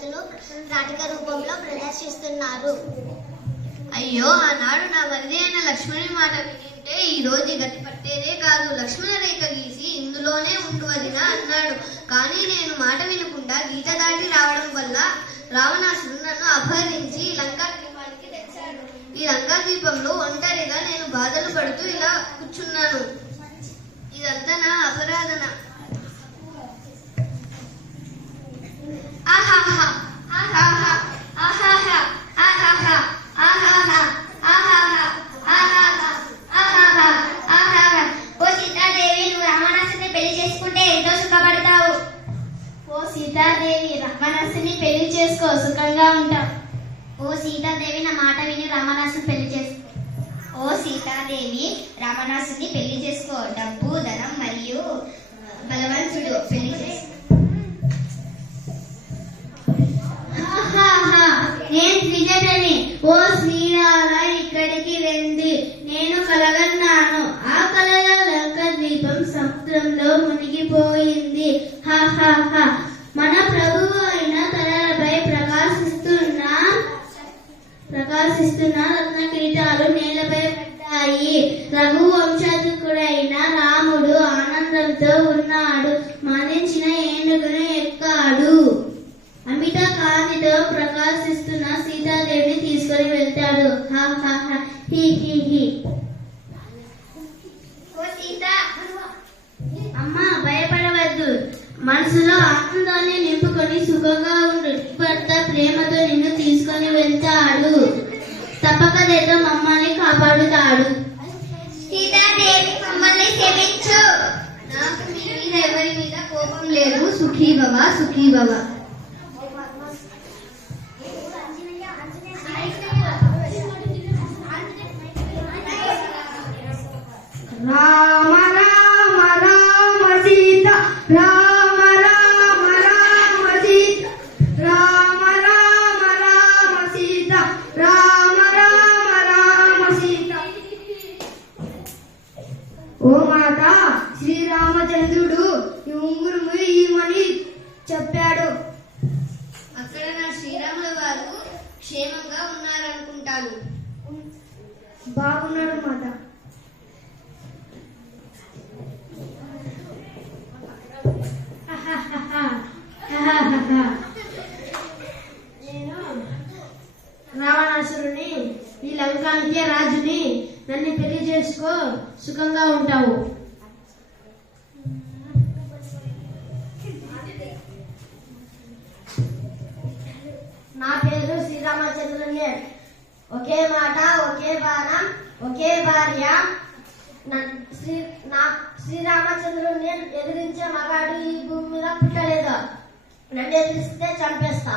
విద్యార్థులు నాటక రూపంలో ప్రదర్శిస్తున్నారు. అయ్యో, ఆనాడు నా మరిది అయిన లక్ష్మణి మాట వింటే ఈ రోజు గతి పట్టేదే కాదు. లక్ష్మణ రేఖ గీసి ఇందులోనే ఉండు వదినా అన్నాడు. కానీ నేను మాట వినకుండా గీత దాటి రావడం వల్ల రావణాసుడు నన్ను అపహరించి లంకా ద్వీపానికి తెచ్చాడు. ఈ లంకా ద్వీపంలో ఒంటరిగా నేను బాధలు పడుతూ ఇలా కూర్చున్నాను. ఇదంతా నా అపరాధన. ఆహాహా ఆహాహా ఆహాహా ఆహాహా ఆహాహా ఆహాహా ఆహాహా ఆహాహా ఆహాహా. ఓ సీతాదేవి, నువ్వు రావణాసుని పెళ్లి చేసుకుంటే ఎంతో సుఖపడతావు. ఓ సీతాదేవి, రావణాసుని పెళ్లి చేసుకో, సుఖంగా ఉంటావు. ఓ సీతాదేవి, నా మాట విని రావణాసుని పెళ్లి చేసుకో. ఓ సీతాదేవి, రావణాసుని పెళ్లి చేసుకో, డబ్బు ధనం మరియు బలవంతుడు పెళ్లి చేసుకో. నేను శ్రీజటని. ఓ శ్రీరామ, ఇక్కడికి రండి. నేను కలగన్నాను. ఆ కలలో లంక ద్వీపం సముద్రంలో మునిగిపోయింది. మన ప్రభువు అయిన తలలపై ప్రకాశిస్తున్న రత్న కిరీటాలు నేలపై పడ్డాయి. రఘు వంశకుడైన రాముడు ఆనందంతో ఉన్నాడు. మరణించిన ఏనుగును ఎక్కాడు. అమిత కాంతితో ప్రకాశిస్తున్న సీతాదేవిని తీసుకొని వెళ్తాడు. అమ్మా, భయపడవద్దు. మనసులో ఆనందాన్ని నింపుకొని సుఖంగా ఉండు. భర్త ప్రేమతో నిన్ను తీసుకొని వెళ్తాడు. తప్పకదేదో మమ్మల్ని కాపాడుతాడు. సీతాదేవి, మమ్మల్ని క్షమించు. నాకు మీ మీద ఎవరి మీద కోపం లేదు. సుఖీ భవ, సుఖీ భవ. రామ రామ రామ సీత, రామ రామ రామ సీత, రామ రామ రామ సీత, రామ రామ రామ సీత. ఓ మాత, శ్రీరామచంద్రుడు ఈ ఉంగురము ఇమ్మని చెప్పాడు. అక్కడ నా శ్రీరాముల వారు క్షేమంగా ఉన్నారనుకుంటాను. బాగున్నాడు మాత. నేను రావణాసురుని, ఈ లంకానికే రాజుని. నన్ను పెళ్లి చేసుకో, సుఖంగా ఉంటావు. నా పేరు శ్రీరామచంద్రుని. ఒకే మాట, ఒకే బాణం, ఒకే భార్య. శ్రీరామచంద్రుని ఎదిరించే మగాడు ఈ భూమి మీద పుట్టలేదు. నన్ను ఎదిరిస్తే చంపేస్తా.